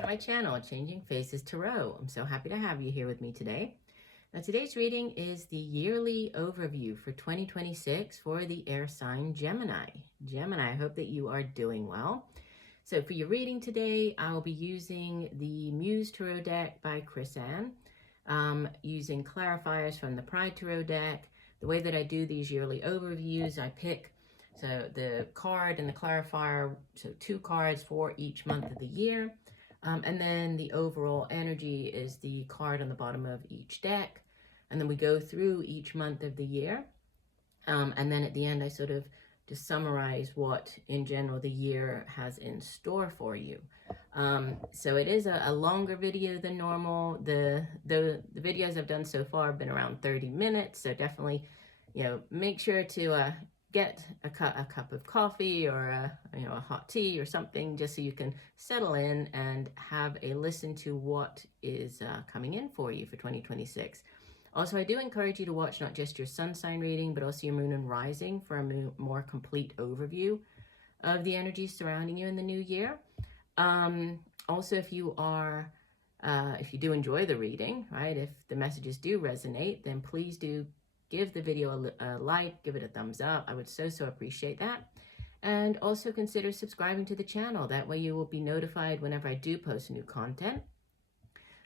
to my channel, Changing Faces Tarot. I'm so happy to have you here with me today. Now, today's reading is the yearly overview for 2026 for the air sign Gemini. Gemini, I hope that you are doing well. So for your reading today, I'll be using the Muse Tarot deck by Chris Ann, using clarifiers from the Pride Tarot deck. The way that I do these yearly overviews, I pick the card and the clarifier, so 2 cards for each month of the year. And then the overall energy is the card on the bottom of each deck. And then we go through each month of the year. And then at the end, I sort of just summarize what, in general, the year has in store for you. So it is a longer video than normal. The videos I've done so far have been around 30 minutes. So definitely, make sure to get a cup of coffee or a hot tea or something, just so you can settle in and have a listen to what is coming in for you for 2026. Also, I do encourage you to watch not just your sun sign reading, but also your moon and rising for a more complete overview of the energies surrounding you in the new year. Also, if you do enjoy the reading, right, if the messages do resonate, then please do give the video a like, give it a thumbs up. I would so appreciate that. And also consider subscribing to the channel. That way you will be notified whenever I do post new content.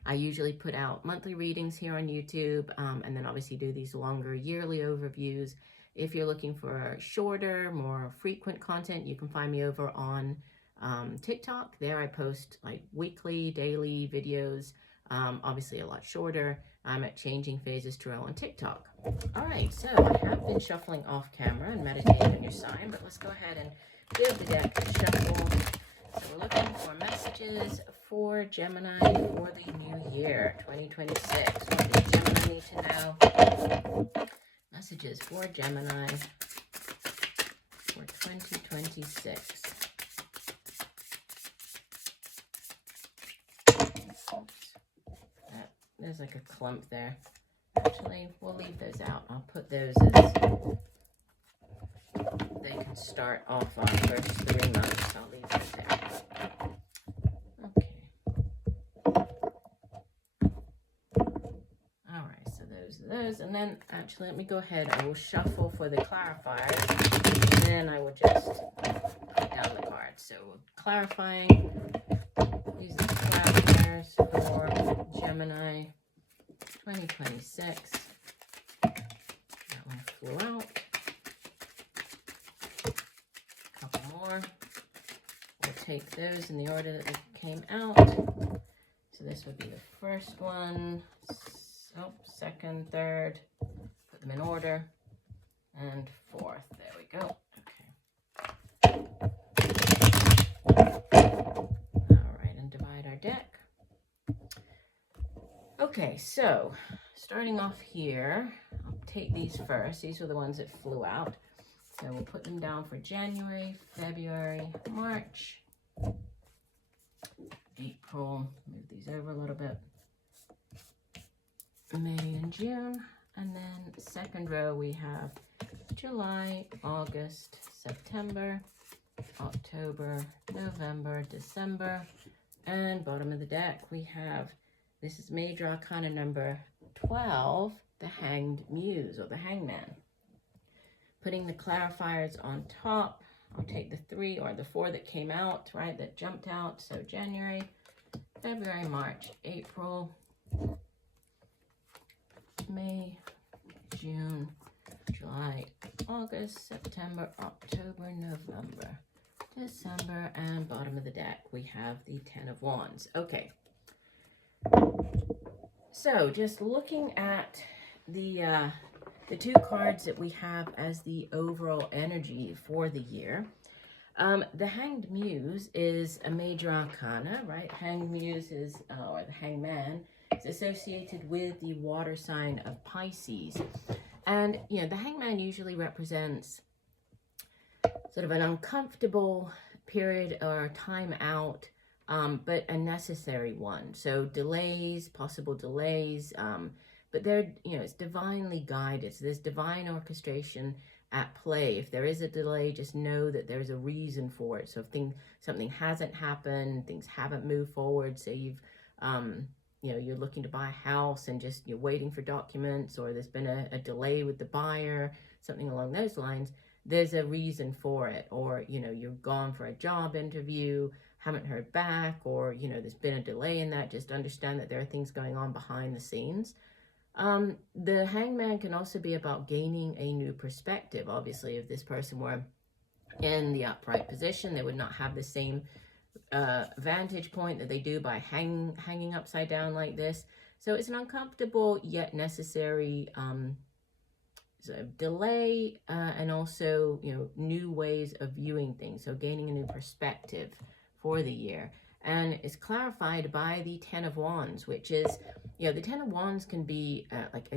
I usually put out monthly readings here on YouTube, and then obviously do these longer yearly overviews. If you're looking for shorter, more frequent content, you can find me over on TikTok. There I post like weekly, daily videos, obviously a lot shorter. I'm at Changing Phases Tarot on TikTok. All right, so I have been shuffling off camera and meditating on your sign, but let's go ahead and give the deck a shuffle. So we're looking for messages for Gemini for the new year, 2026. What does Gemini need to know? Messages for Gemini for 2026. There's like a clump there. Actually, we'll leave those out. I'll put those as they can start off our first 3 months. I'll leave it there. Okay. All right, so those are those. And then actually, let me go ahead. I will shuffle for the clarifiers. And then I will just put down the cards. So clarifying. These are the clarifiers for Gemini 2026. That one flew out. A couple more. We'll take those in the order that they came out. So this would be the first one. Second, third. Put them in order. And fourth. There we go. Deck. Okay, so starting off here, I'll take these first. These are the ones that flew out. So we'll put them down for January, February, March, April. Move these over a little bit. May and June. And then second row we have July, August, September, October, November, December. And bottom of the deck, we have, this is Major Arcana number 12, the Hanged Muse, or the Hangman. Putting the clarifiers on top, I'll take the 3 or the 4 that came out, right, that jumped out. So January, February, March, April, May, June, July, August, September, October, November, December, and bottom of the deck we have the 10 of Wands. Okay, so just looking at the 2 cards that we have as the overall energy for the year. The Hanged Muse is a major arcana, right? Hanged Muse is, or the Hangman, is associated with the water sign of Pisces. And, the Hangman usually represents sort of an uncomfortable period or time out, but a necessary one. So delays, possible delays, but they're, it's divinely guided. So there's divine orchestration at play. If there is a delay, just know that there's a reason for it. So if something hasn't happened, things haven't moved forward, say you've, you're looking to buy a house and just you're waiting for documents, or there's been a delay with the buyer, something along those lines, there's a reason for it. Or, you're gone for a job interview, haven't heard back, or, there's been a delay in that. Just understand that there are things going on behind the scenes. The Hangman can also be about gaining a new perspective. Obviously, if this person were in the upright position, they would not have the same vantage point that they do by hanging upside down like this. So it's an uncomfortable yet necessary delay, and also, new ways of viewing things. So gaining a new perspective for the year. And it's clarified by the Ten of Wands, which is, the Ten of Wands can be like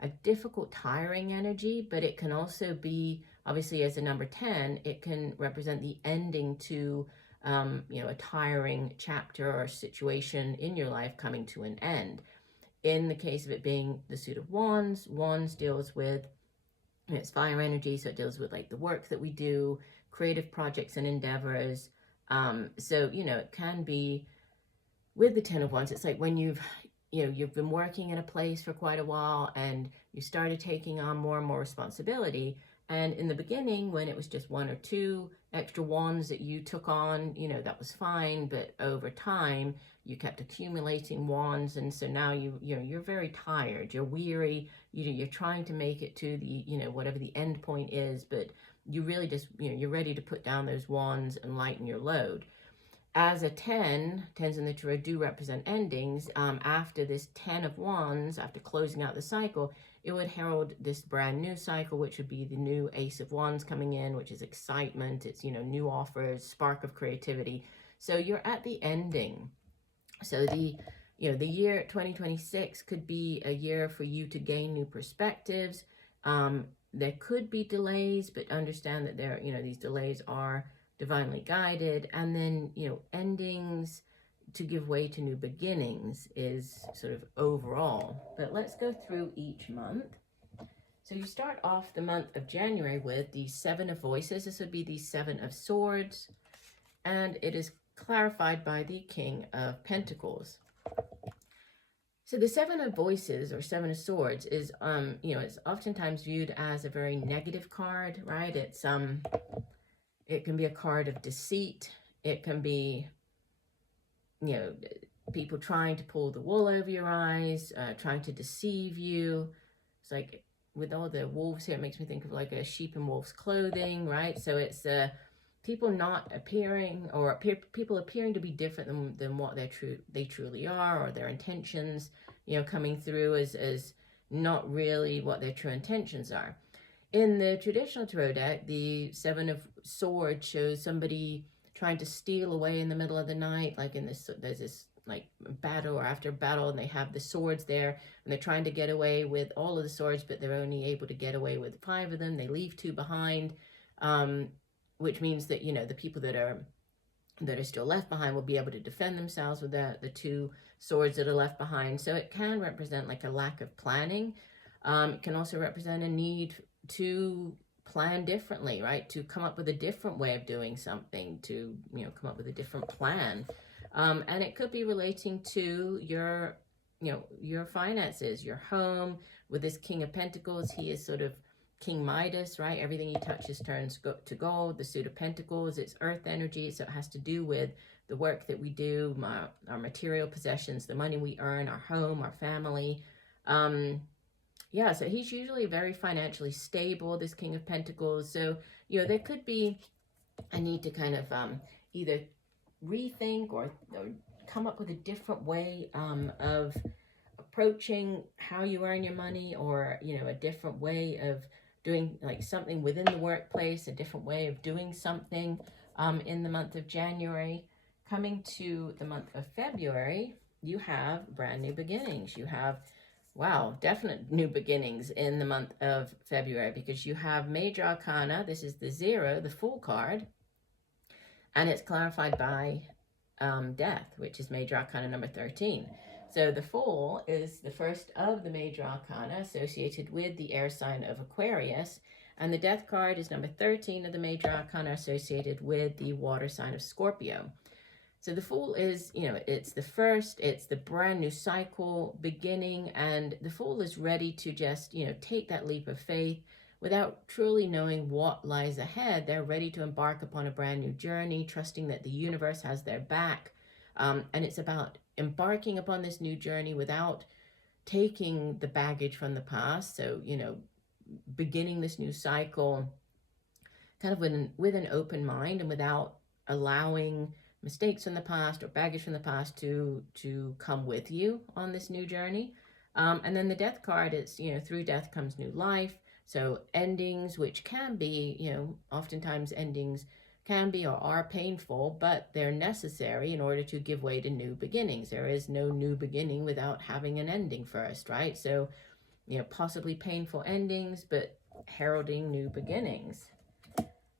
a difficult, tiring energy, but it can also be, obviously, as a number 10, it can represent the ending to, a tiring chapter or situation in your life coming to an end. In the case of it being the suit of Wands, Wands deals with, it's fire energy, so it deals with like the work that we do, creative projects and endeavors. So, it can be with the Ten of Wands, it's like when you've been working in a place for quite a while and you started taking on more and more responsibility. And in the beginning, when it was just 1 or 2 extra wands that you took on, that was fine. But over time, you kept accumulating wands. And so now you're very tired, you're weary, you're trying to make it to the, whatever the end point is, but you really just, you're ready to put down those wands and lighten your load. As a 10, 10s in the Tarot do represent endings. After this 10 of Wands, after closing out the cycle, it would herald this brand new cycle, which would be the new Ace of Wands coming in, which is excitement. It's, new offers, spark of creativity. So you're at the ending. So the year 2026 could be a year for you to gain new perspectives. There could be delays, but understand that these delays are divinely guided. And then, endings to give way to new beginnings is sort of overall. But let's go through each month. So you start off the month of January with the Seven of Voices. This would be the Seven of Swords, and it is clarified by the King of Pentacles. So the Seven of Voices, or Seven of Swords, is it's oftentimes viewed as a very negative card, right? It can be a card of deceit. It can be, people trying to pull the wool over your eyes, trying to deceive you. It's like with all the wolves here, it makes me think of like a sheep in wolf's clothing, right? So it's people not appearing, or people appearing to be different than what they truly are, or their intentions, coming through as not really what their true intentions are. In the traditional tarot deck, the Seven of Swords shows somebody trying to steal away in the middle of the night, like there's this like battle or after battle, and they have the swords there, and they're trying to get away with all of the swords, but they're only able to get away with 5 of them. They leave 2 behind, which means that, the people that are still left behind will be able to defend themselves with the 2 swords that are left behind. So it can represent like a lack of planning. It can also represent a need to plan differently, right? To come up with a different way of doing something, to, come up with a different plan. And it could be relating to your finances, your home. With this King of Pentacles, he is sort of King Midas, right? Everything he touches turns to gold. The Suit of Pentacles, it's earth energy, so it has to do with the work that we do, our material possessions, the money we earn, our home, our family. Yeah, so he's usually very financially stable, this King of Pentacles. So, there could be a need to kind of either rethink or come up with a different way of approaching how you earn your money, or, a different way of doing like something within the workplace, a different way of doing something in the month of January. Coming to the month of February, you have brand new beginnings. You have, wow, definite new beginnings in the month of February, because you have Major Arcana. This is the 0, the Fool card, and it's clarified by Death, which is Major Arcana number 13. So the Fool is the first of the Major Arcana associated with the air sign of Aquarius, And the Death card is number 13 of the major arcana, associated with the water sign of Scorpio. So the Fool is, it's the brand new cycle beginning, and the Fool is ready to just, take that leap of faith without truly knowing what lies ahead. They're ready to embark upon a brand new journey, trusting that the universe has their back. And it's about embarking upon this new journey without taking the baggage from the past. So, beginning this new cycle kind of with an open mind and without allowing mistakes from the past or baggage from the past to come with you on this new journey. And then the Death card is, through death comes new life. So endings, which can be, oftentimes endings can be or are painful, but they're necessary in order to give way to new beginnings. There is no new beginning without having an ending first, right? So, possibly painful endings, but heralding new beginnings.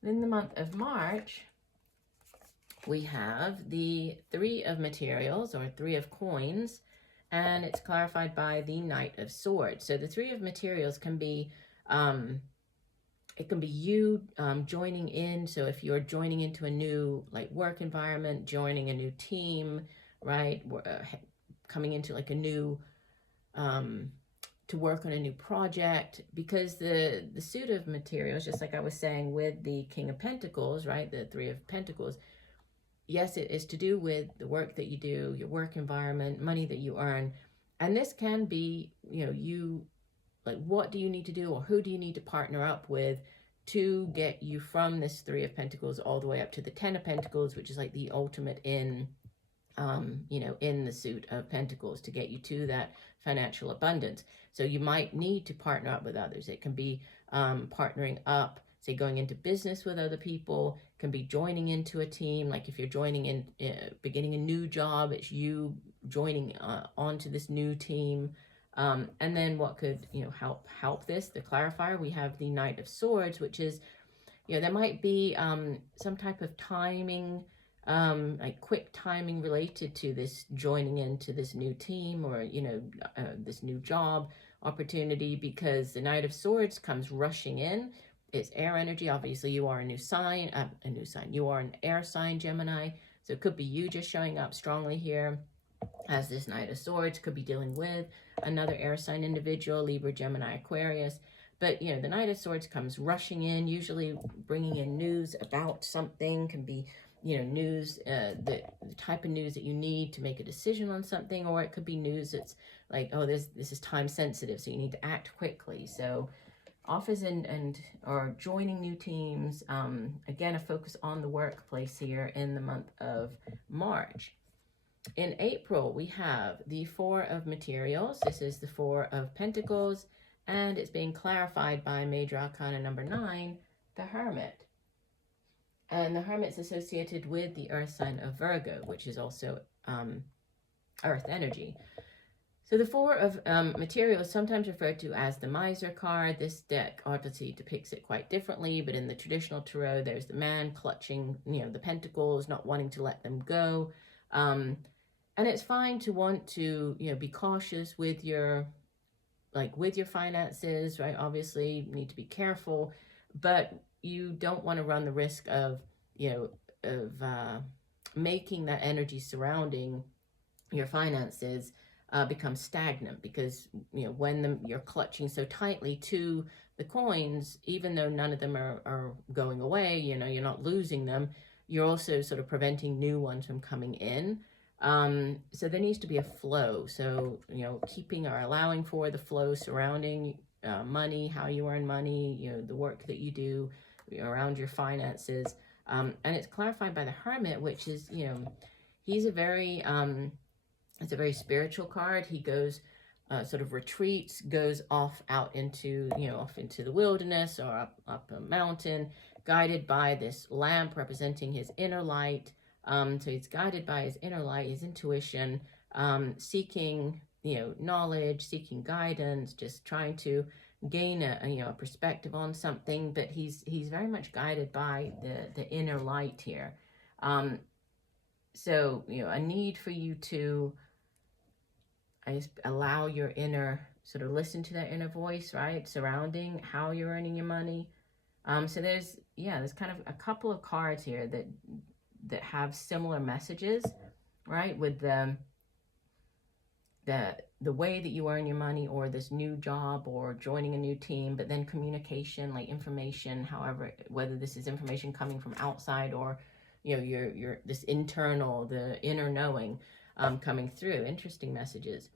In the month of March, we have the Three of Materials, or Three of Coins, and it's clarified by the Knight of Swords. So the Three of Materials can be, it can be you joining in. So if you're joining into a new work environment, joining a new team, right? Coming into a new, to work on a new project, because the suit of materials, just like I was saying with the King of Pentacles, right? The Three of Pentacles. Yes, it is to do with the work that you do, your work environment, money that you earn. And this can be, what do you need to do, or who do you need to partner up with to get you from this Three of Pentacles all the way up to the Ten of Pentacles, which is the ultimate in, in the suit of Pentacles, to get you to that financial abundance. So you might need to partner up with others. It can be partnering up, say going into business with other people, can be joining into a team. Like if you're joining in, beginning a new job, it's you joining onto this new team. And then what could, help this, the clarifier, we have the Knight of Swords, which is, there might be some type of timing, quick timing related to this joining into this new team, or, this new job opportunity, because the Knight of Swords comes rushing in. It's air energy. Obviously, you are a new sign. You are an air sign, Gemini. So it could be you just showing up strongly here as this Knight of Swords. Could be dealing with another air sign individual, Libra, Gemini, Aquarius. But, the Knight of Swords comes rushing in, usually bringing in news about something. Can be, news, the type of news that you need to make a decision on something, or it could be news that's oh, this is time sensitive, so you need to act quickly. So offers or joining new teams. Again, a focus on the workplace here in the month of March. In April, we have the Four of Materials. This is the Four of Pentacles, and it's being clarified by Major Arcana number 9, the Hermit. And the Hermit's associated with the Earth sign of Virgo, which is also Earth energy. So the Four of Materials, sometimes referred to as the Miser card. This deck obviously depicts it quite differently, but in the traditional tarot, there's the man clutching, the pentacles, not wanting to let them go. And it's fine to want to, be cautious with your, with your finances, right? Obviously, you need to be careful, but you don't want to run the risk of, making that energy surrounding your finances become stagnant, because when you're clutching so tightly to the coins, even though none of them are going away, you're not losing them, you're also sort of preventing new ones from coming in. So there needs to be a flow. So keeping or allowing for the flow surrounding money, how you earn money, the work that you do around your finances. And it's clarified by the Hermit, which is, he's a very it's a very spiritual card. He goes, sort of retreats, goes off out into, off into the wilderness or up a mountain, guided by this lamp representing his inner light. So he's guided by his inner light, his intuition, seeking, knowledge, seeking guidance, just trying to gain a perspective on something. But he's very much guided by the inner light here. So, a need for you to allow your inner, sort of listen to that inner voice, right? Surrounding how you're earning your money. So there's kind of a couple of cards here that have similar messages, right? With the way that you earn your money, or this new job, or joining a new team, but then communication, like information, however, whether this is information coming from outside, or your this internal, the inner knowing coming through. Interesting messages.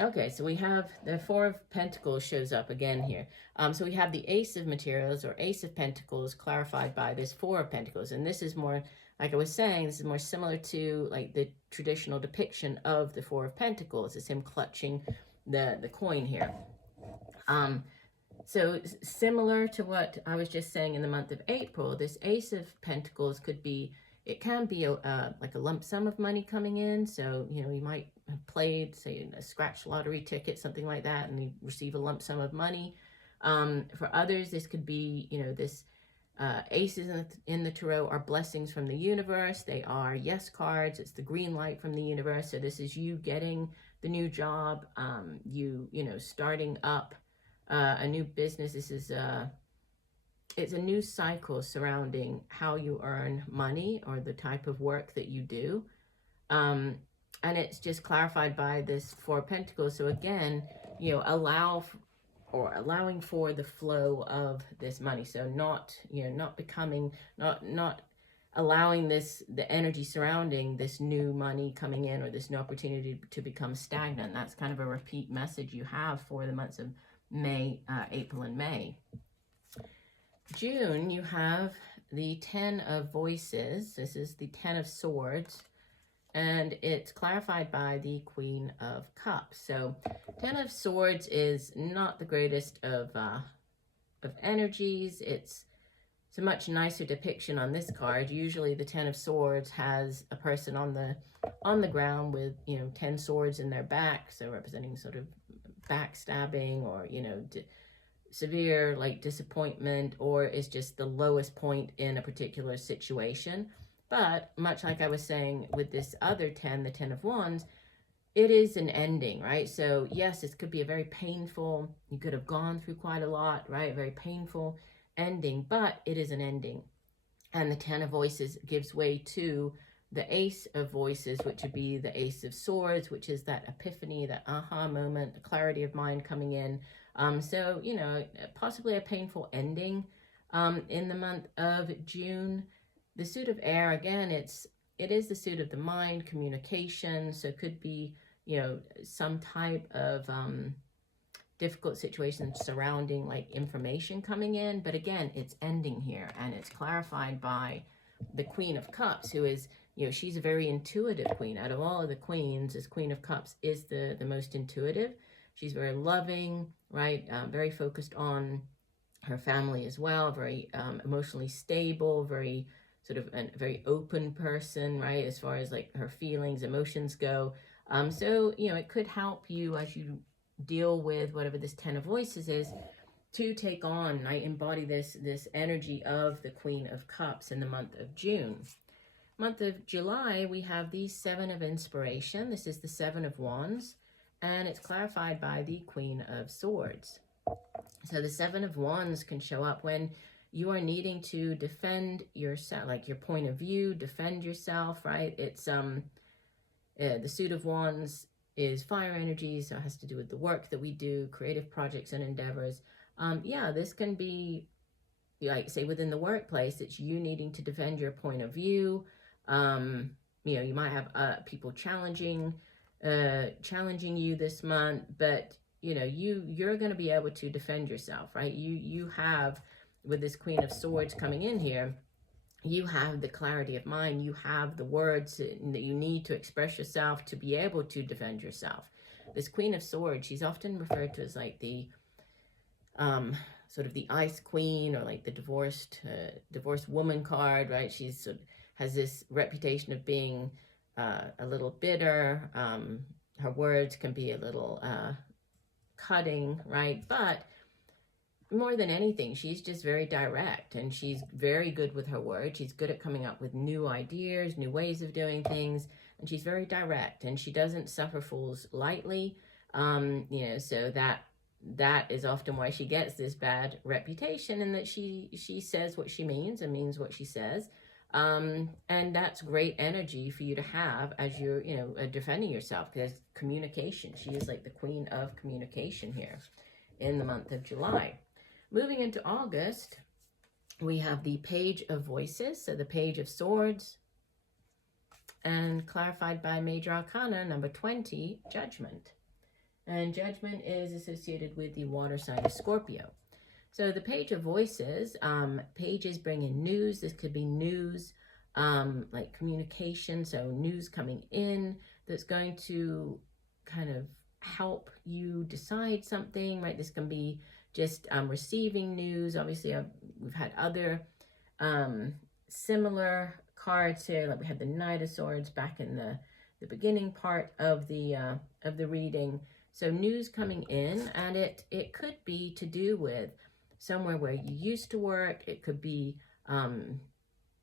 Okay, so we have the Four of Pentacles shows up again here. So we have the Ace of Materials, or Ace of Pentacles, clarified by this Four of Pentacles. And this is more, like I was saying, this is more similar to like the traditional depiction of the Four of Pentacles. It's him clutching the coin here. So similar to what I was just saying in the month of April, this Ace of Pentacles could be, it can be like a lump sum of money coming in. So, you might have played, say, a scratch lottery ticket, something like that, and you receive a lump sum of money. For others, this could be, this aces in the tarot are blessings from the universe. They are yes cards. It's the green light from the universe. So this is you getting the new job, starting up a new business. This is it's a new cycle surrounding how you earn money, or the type of work that you do. And it's just clarified by this Four of Pentacles. So again, allowing for the flow of this money. So not allowing the energy surrounding this new money coming in, or this new opportunity to become stagnant. That's kind of a repeat message you have for the months of May, April, and May. June, you have the Ten of Voices. This is the Ten of Swords, and it's clarified by the Queen of Cups. So Ten of Swords is not the greatest of energies. It's a much nicer depiction on this card. Usually the Ten of Swords has a person on the ground with 10 swords in their back, so representing sort of backstabbing, or severe like disappointment, or is just the lowest point in a particular situation. But much like I was saying with this other 10, the 10 of Wands, it is an ending, right? So yes, this could be a very painful, you could have gone through quite a lot, right? A very painful ending, but it is an ending. And the Ten of Voices gives way to the Ace of Voices, which would be the Ace of Swords, which is that epiphany, that aha moment, the clarity of mind coming in. So, possibly a painful ending in the month of June. The suit of air, again, it is the suit of the mind, communication. So it could be, some type of difficult situation surrounding like information coming in. But again, it's ending here, and it's clarified by the Queen of Cups, who is, she's a very intuitive queen. Out of all of the queens, this Queen of Cups is the most intuitive. She's very loving, right? Very focused on her family as well. Very emotionally stable, very sort of a very open person, right? As far as like her feelings, emotions go. So, it could help you as you deal with whatever this Ten of Voices is, to take on, right? Embody this energy of the Queen of Cups in the month of June. Month of July, we have the Seven of Inspiration. This is the Seven of Wands, and it's clarified by the Queen of Swords. So the Seven of Wands can show up when you are needing to defend yourself, like your point of view, defend yourself, right? It's the suit of Wands is fire energy, so it has to do with the work that we do, creative projects and endeavors. This can be, like, say, within the workplace, it's you needing to defend your point of view. You might have people challenging you this month, but you're going to be able to defend yourself, right? You have, with this Queen of Swords coming in here, you have the clarity of mind, you have the words that you need to express yourself to be able to defend yourself. This Queen of Swords, she's often referred to as like the sort of the Ice Queen, or like the divorced woman card, right? She's sort of has this reputation of being a little bitter. Her words can be a little cutting, right? But more than anything, she's just very direct, and she's very good with her words. She's good at coming up with new ideas, new ways of doing things, and she's very direct, and she doesn't suffer fools lightly. So that that is often why she gets this bad reputation, and that she says what she means and means what she says. And that's great energy for you to have as you're, defending yourself, because communication, she is like the queen of communication here in the month of July. Moving into August, we have the Page of Voices, so the Page of Swords, and clarified by Major Arcana number 20, Judgment. And Judgment is associated with the water sign of Scorpio. So the Page of Voices, pages bring in news. This could be news, like communication, so news coming in that's going to kind of help you decide something, right? This can be just receiving news. Obviously, we've had other similar cards here, like we had the Knight of Swords back in the beginning part of the reading. So news coming in, and it could be to do with somewhere where you used to work. It could be,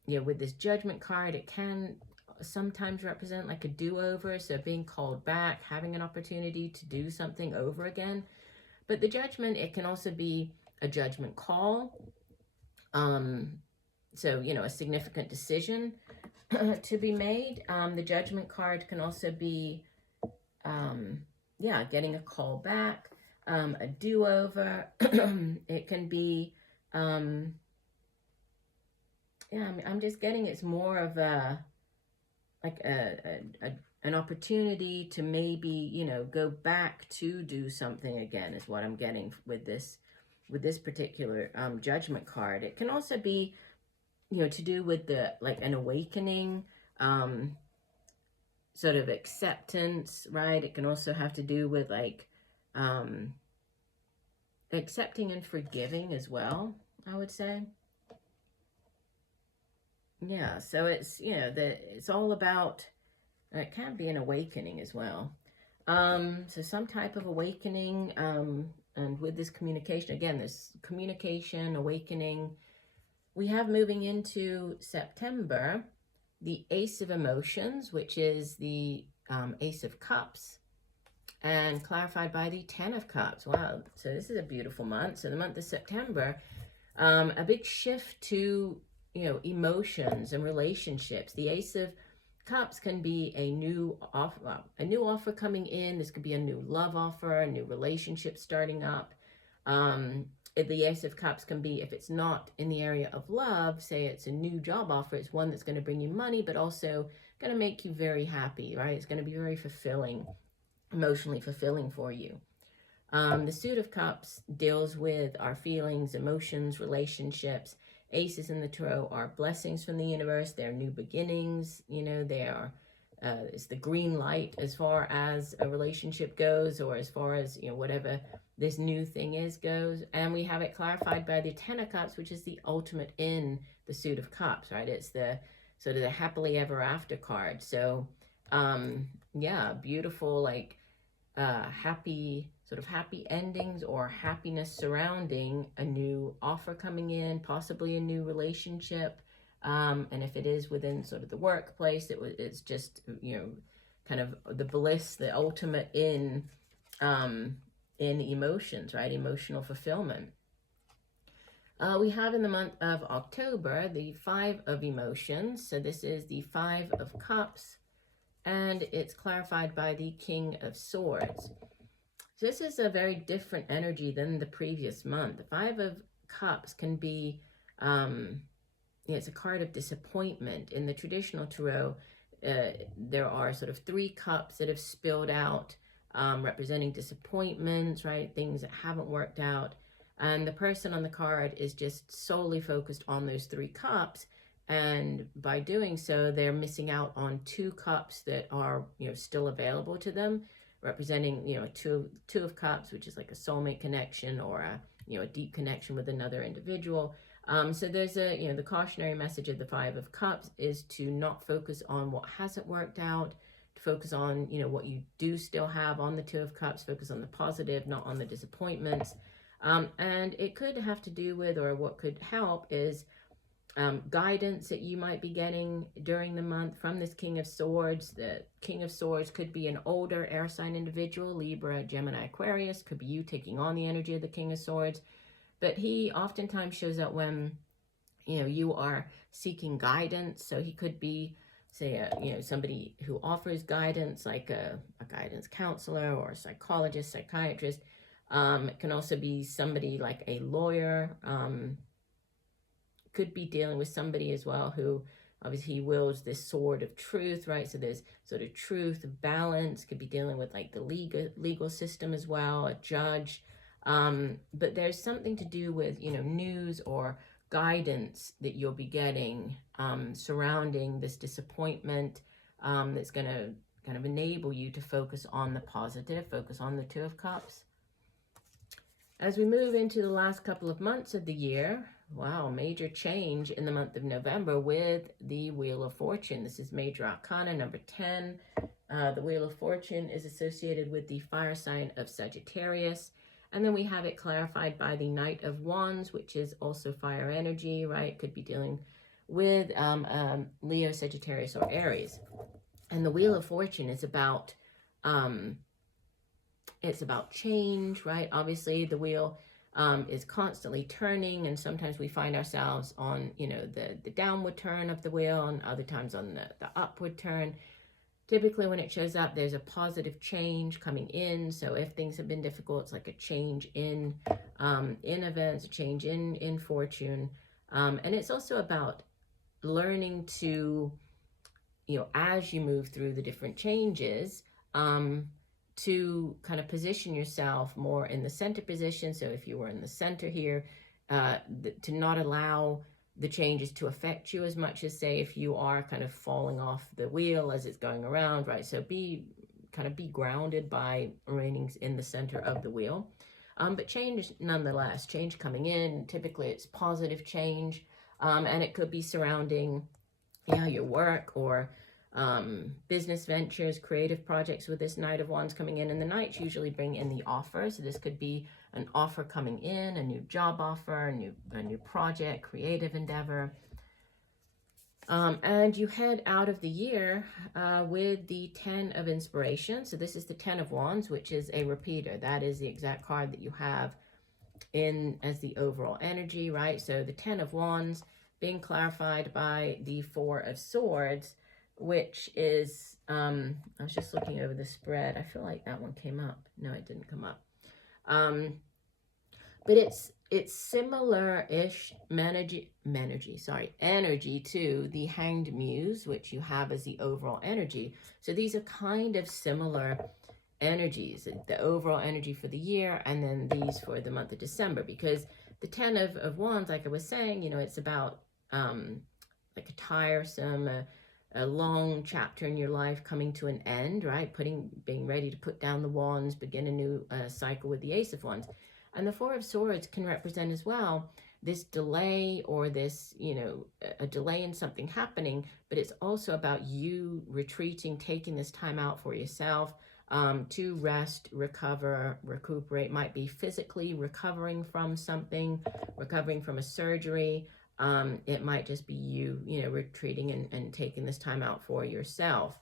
with this Judgment card, it can sometimes represent like a do-over, so being called back, having an opportunity to do something over again. But the Judgment, it can also be a judgment call, so, a significant decision to be made. The Judgment card can also be, getting a call back, a do-over. It can be, I'm just getting it's more of an opportunity to maybe, go back to do something again, is what I'm getting with this particular Judgment card. It can also be, to do with an awakening, sort of acceptance, right? It can also have to do with accepting and forgiving as well, I would say. Yeah, so it's, it's all about, it can be an awakening as well. So some type of awakening, and with this communication, again, this communication, awakening. We have, moving into September, the Ace of Emotions, which is the Ace of Cups, and clarified by the Ten of Cups. Wow, so this is a beautiful month. So the month of September, a big shift to, emotions and relationships. The Ace of Cups can be a new offer coming in. This could be a new love offer, a new relationship starting up. The Ace of Cups can be, if it's not in the area of love, say it's a new job offer, it's one that's going to bring you money, but also going to make you very happy, right? It's going to be very fulfilling, emotionally fulfilling for you. The Suit of Cups deals with our feelings, emotions, relationships. Aces in the Tarot are blessings from the universe. They're new beginnings. They are, it's the green light as far as a relationship goes, or as far as, whatever this new thing goes. And we have it clarified by the Ten of Cups, which is the ultimate in the Suit of Cups, right? It's the sort of the happily ever after card. So, beautiful, happy endings, or happiness surrounding a new offer coming in, possibly a new relationship. And if it is within sort of the workplace, it's just, kind of the bliss, the ultimate in emotions, right? Emotional fulfillment. We have in the month of October the Five of Emotions. So this is the Five of Cups, and it's clarified by the King of Swords. So this is a very different energy than the previous month. The Five of Cups can be, it's a card of disappointment. In the traditional tarot, there are sort of three cups that have spilled out, representing disappointments, right? Things that haven't worked out. And the person on the card is just solely focused on those three cups. And by doing so, they're missing out on two cups that are, still available to them, representing, two of cups, which is like a soulmate connection, or a deep connection with another individual. So there's the cautionary message of the Five of Cups is to not focus on what hasn't worked out, to focus on, what you do still have on the Two of Cups, focus on the positive, not on the disappointments. And it could have to do with, or what could help is, guidance that you might be getting during the month from this King of Swords. The King of Swords could be an older air sign individual, Libra, Gemini, Aquarius. Could be you taking on the energy of the King of Swords. But he oftentimes shows up when, you are seeking guidance. So he could be, say, somebody who offers guidance, like a guidance counselor or a psychologist, psychiatrist. It can also be somebody like a lawyer. Could be dealing with somebody as well who obviously wields this sword of truth, right? So there's sort of truth, balance. Could be dealing with like the legal system as well, a judge. But there's something to do with, news or guidance that you'll be getting surrounding this disappointment, that's going to kind of enable you to focus on the positive, focus on the Two of Cups. As we move into the last couple of months of the year, wow, major change in the month of November with the Wheel of Fortune. This is Major Arcana number 10. The Wheel of Fortune is associated with the fire sign of Sagittarius. And then we have it clarified by the Knight of Wands, which is also fire energy, right? Could be dealing with Leo, Sagittarius, or Aries. And the Wheel of Fortune is about, it's about change, right? Obviously, the wheel is constantly turning, and sometimes we find ourselves on, the downward turn of the wheel, and other times on the upward turn. Typically, when it shows up, there's a positive change coming in. So if things have been difficult, it's like a change in events, a change in fortune. And it's also about learning to, as you move through the different changes, to kind of position yourself more in the center position. So if you were in the center here, to not allow the changes to affect you as much as, say, if you are kind of falling off the wheel as it's going around, right? So be grounded by remaining in the center of the wheel. But change nonetheless, change coming in, typically it's positive change, and it could be surrounding, your work or business ventures, creative projects with this Knight of Wands coming in. And the Knights usually bring in the offer. So this could be an offer coming in, a new job offer, a new project, creative endeavor. And you head out of the year with the 10 of Inspiration. So this is the 10 of Wands, which is a repeater. That is the exact card that you have in as the overall energy, right? So the 10 of Wands being clarified by the 4 of Swords, which is, I was just looking over the spread. I feel like that one came up. No, it didn't come up. But it's similar-ish energy to the Hanged Muse, which you have as the overall energy. So these are kind of similar energies, the overall energy for the year, and then these for the month of December, because the 10 of Wands, like I was saying, it's about like a tiresome, a long chapter in your life coming to an end, right? Being ready to put down the wands, begin a new cycle with the Ace of Wands. And the 4 of Swords can represent as well this delay, or this, a delay in something happening, but it's also about you retreating, taking this time out for yourself to rest, recover, recuperate. Might be physically recovering from something, recovering from a surgery. It might just be you, retreating and taking this time out for yourself.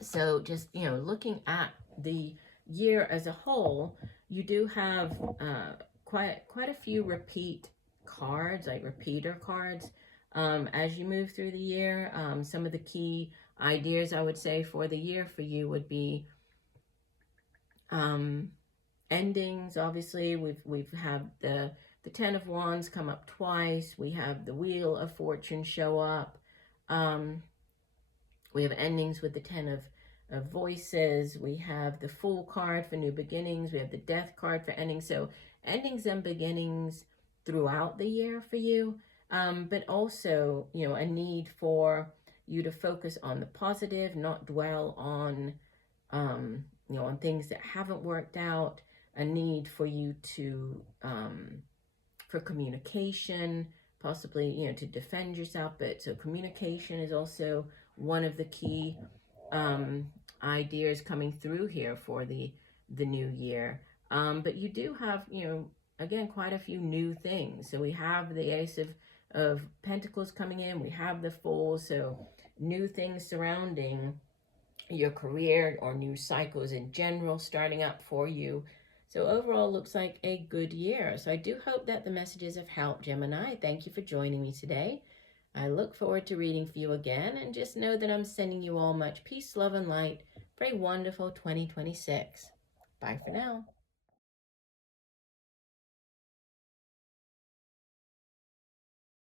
So just, looking at the year as a whole, you do have quite a few repeat cards, like repeater cards, as you move through the year. Some of the key ideas I would say for the year for you would be endings. Obviously, we've had the 10 of Wands come up twice. We have the Wheel of Fortune show up. We have endings with the 10 of Voices. We have the Fool card for new beginnings. We have the Death card for endings. So endings and beginnings throughout the year for you, but also, a need for you to focus on the positive, not dwell on, on things that haven't worked out. A need for you to, for communication, possibly, to defend yourself. But so communication is also one of the key ideas coming through here for the new year. But you do have, again, quite a few new things. So we have the Ace of of Pentacles coming in. We have the Fool, so new things surrounding your career or new cycles in general starting up for you. So overall, looks like a good year. So I do hope that the messages have helped, Gemini. Thank you for joining me today. I look forward to reading for you again, and just know that I'm sending you all much peace, love, and light for a wonderful 2026. Bye for now.